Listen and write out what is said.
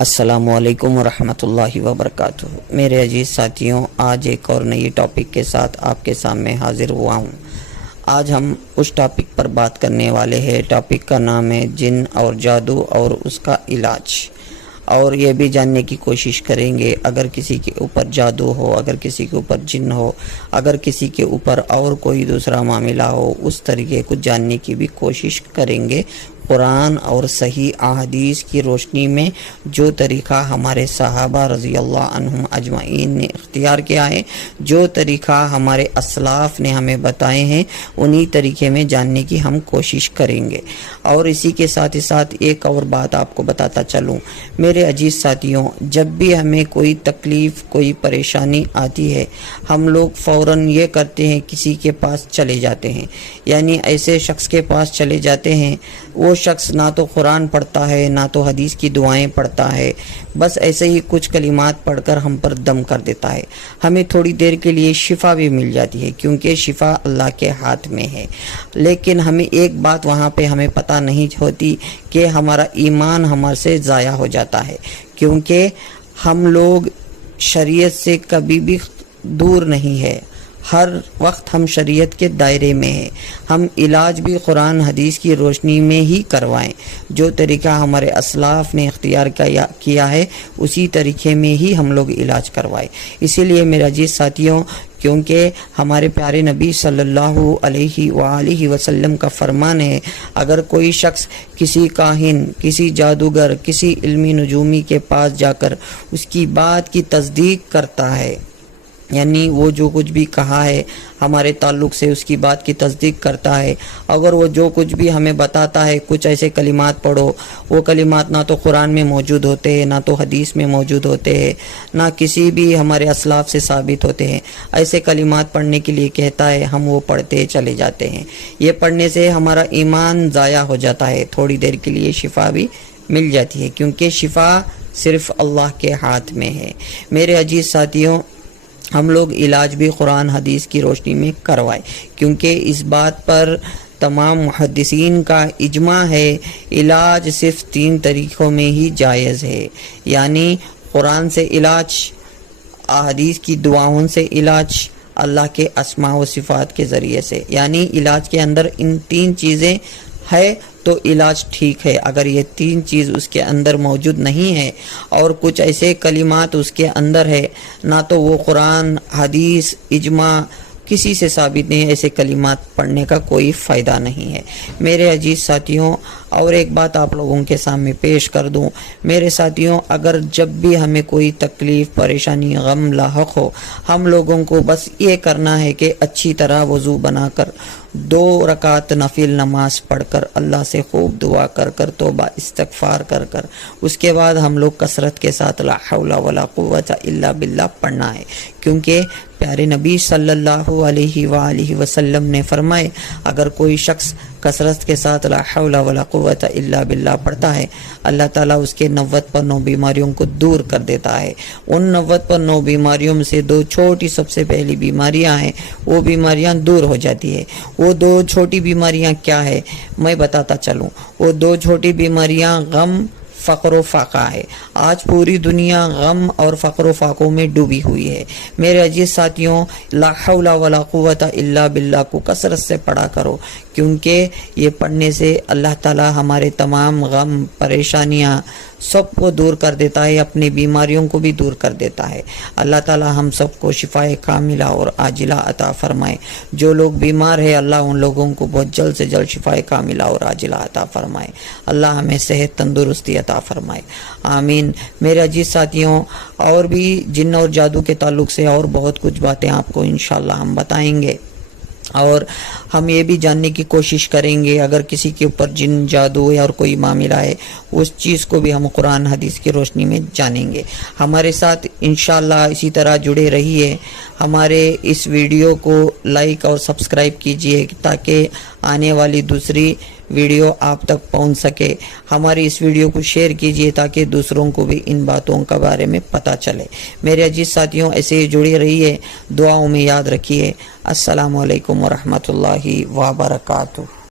السلام علیکم ورحمۃ اللہ وبرکاتہ۔ میرے عزیز ساتھیوں، آج ایک اور نئی ٹاپک کے ساتھ آپ کے سامنے حاضر ہوا ہوں۔ آج ہم اس ٹاپک پر بات کرنے والے ہیں۔ ٹاپک کا نام ہے جن اور جادو اور اس کا علاج، اور یہ بھی جاننے کی کوشش کریں گے اگر کسی کے اوپر جادو ہو، اگر کسی کے اوپر جن ہو، اگر کسی کے اوپر اور کوئی دوسرا معاملہ ہو، اس طریقے کو جاننے کی بھی کوشش کریں گے۔ قرآن اور صحیح احادیث کی روشنی میں جو طریقہ ہمارے صحابہ رضی اللہ عنہم اجمعین نے اختیار کیا ہے، جو طریقہ ہمارے اسلاف نے ہمیں بتائے ہیں، انہی طریقے میں جاننے کی ہم کوشش کریں گے۔ اور اسی کے ساتھ ایک اور بات آپ کو بتاتا چلوں، میرے عزیز ساتھیوں، جب بھی ہمیں کوئی تکلیف، کوئی پریشانی آتی ہے، ہم لوگ فوراً یہ کرتے ہیں، کسی کے پاس چلے جاتے ہیں، یعنی ایسے شخص کے پاس چلے جاتے ہیں۔ وہ شخص نہ تو قرآن پڑھتا ہے، نہ تو حدیث کی دعائیں پڑھتا ہے، بس ایسے ہی کچھ کلمات پڑھ کر ہم پر دم کر دیتا ہے۔ ہمیں تھوڑی دیر کے لیے شفا بھی مل جاتی ہے، کیونکہ شفا اللہ کے ہاتھ میں ہے۔ لیکن ہمیں ایک بات وہاں پہ ہمیں پتہ نہیں ہوتی کہ ہمارا ایمان ہمارے سے ضائع ہو جاتا ہے، کیونکہ ہم لوگ شریعت سے کبھی بھی دور نہیں ہے، ہر وقت ہم شریعت کے دائرے میں ہیں۔ ہم علاج بھی قرآن حدیث کی روشنی میں ہی کروائیں، جو طریقہ ہمارے اسلاف نے اختیار کیا ہے، اسی طریقے میں ہی ہم لوگ علاج کروائیں۔ اسی لیے میرے عزیز ساتھیوں، کیونکہ ہمارے پیارے نبی صلی اللہ علیہ وآلہ وسلم کا فرمان ہے، اگر کوئی شخص کسی کاہن، کسی جادوگر، کسی علمی نجومی کے پاس جا کر اس کی بات کی تصدیق کرتا ہے، یعنی وہ جو کچھ بھی کہا ہے ہمارے تعلق سے، اس کی بات کی تصدیق کرتا ہے، اگر وہ جو کچھ بھی ہمیں بتاتا ہے، کچھ ایسے کلمات پڑھو، وہ کلمات نہ تو قرآن میں موجود ہوتے ہیں، نہ تو حدیث میں موجود ہوتے ہیں، نہ کسی بھی ہمارے اسلاف سے ثابت ہوتے ہیں، ایسے کلمات پڑھنے کے لیے کہتا ہے، ہم وہ پڑھتے چلے جاتے ہیں۔ یہ پڑھنے سے ہمارا ایمان ضائع ہو جاتا ہے، تھوڑی دیر کے لیے شفا بھی مل جاتی ہے، کیونکہ شفا صرف اللہ کے ہاتھ میں ہے۔ میرے عزیز ساتھیوں، ہم لوگ علاج بھی قرآن حدیث کی روشنی میں کروائے، کیونکہ اس بات پر تمام محدثین کا اجماع ہے، علاج صرف 3 طریقوں میں ہی جائز ہے، یعنی قرآن سے علاج، احادیث کی دعاؤں سے علاج، اللہ کے اسماء و صفات کے ذریعے سے، یعنی علاج کے اندر ان 3 چیزیں ہے تو علاج ٹھیک ہے۔ اگر یہ 3 چیز اس کے اندر موجود نہیں ہے اور کچھ ایسے کلمات اس کے اندر ہے، نہ تو وہ قرآن، حدیث، اجماع کسی سے ثابت نہیں ہے، ایسے کلمات پڑھنے کا کوئی فائدہ نہیں ہے۔ میرے عزیز ساتھیوں، اور ایک بات آپ لوگوں کے سامنے پیش کر دوں، میرے ساتھیوں، اگر جب بھی ہمیں کوئی تکلیف، پریشانی، غم لاحق ہو، ہم لوگوں کو بس یہ کرنا ہے کہ اچھی طرح وضو بنا کر 2 رکعت نفل نماز پڑھ کر، اللہ سے خوب دعا کر کر، توبہ استغفار کر کر، اس کے بعد ہم لوگ کثرت کے ساتھ لا حول ولا قوت الا باللہ پڑھنا ہے، کیونکہ پیارے نبی صلی اللہ علیہ وآلہ وسلم نے فرمائے، اگر کوئی شخص کثرت کے ساتھ لا حول ولا قوت الا باللہ پڑھتا ہے، اللہ تعالیٰ اس کے 90 پر 9 بیماریوں کو دور کر دیتا ہے۔ ان 90 پر 9 بیماریوں میں سے 2 چھوٹی سب سے پہلی بیماریاں ہیں، وہ بیماریاں دور ہو جاتی ہے۔ وہ 2 چھوٹی بیماریاں کیا ہے میں بتاتا چلوں۔ وہ 2 چھوٹی بیماریاں غم، فقر و فاقہ ہے۔ آج پوری دنیا غم اور فقر و فاقوں میں ڈوبی ہوئی ہے۔ میرے عزیز ساتھیوں، لا حول ولا قوت الا باللہ کو کثرت سے پڑھا کرو، کیونکہ یہ پڑھنے سے اللہ تعالی ہمارے تمام غم، پریشانیاں سب کو دور کر دیتا ہے، اپنی بیماریوں کو بھی دور کر دیتا ہے۔ اللہ تعالی ہم سب کو شفائے کاملہ اور عاجلہ عطا فرمائے۔ جو لوگ بیمار ہیں، اللہ ان لوگوں کو بہت جلد سے جلد شفائے کاملہ اور عاجلہ عطا فرمائے۔ اللہ ہمیں صحت، تندرستی عطا فرمائے، آمین۔ میرے عزیز ساتھیوں، اور بھی جن اور جادو کے تعلق سے اور بہت کچھ باتیں آپ کو انشاءاللہ ہم بتائیں گے، اور ہم یہ بھی جاننے کی کوشش کریں گے اگر کسی کے اوپر جن، جادو یا اور کوئی معاملہ ہے، اس چیز کو بھی ہم قرآن حدیث کی روشنی میں جانیں گے۔ ہمارے ساتھ انشاءاللہ اسی طرح جڑے رہیے۔ ہمارے اس ویڈیو کو لائک اور سبسکرائب کیجئے تاکہ آنے والی دوسری ویڈیو آپ تک پہنچ سکے۔ ہماری اس ویڈیو کو شیئر کیجئے تاکہ دوسروں کو بھی ان باتوں کے بارے میں پتہ چلے۔ میرے عزیز ساتھیوں، ایسے ہی جڑے رہیے، دعاؤں میں یاد رکھیے۔ السلام علیکم ورحمۃ اللہ وبرکاتہ۔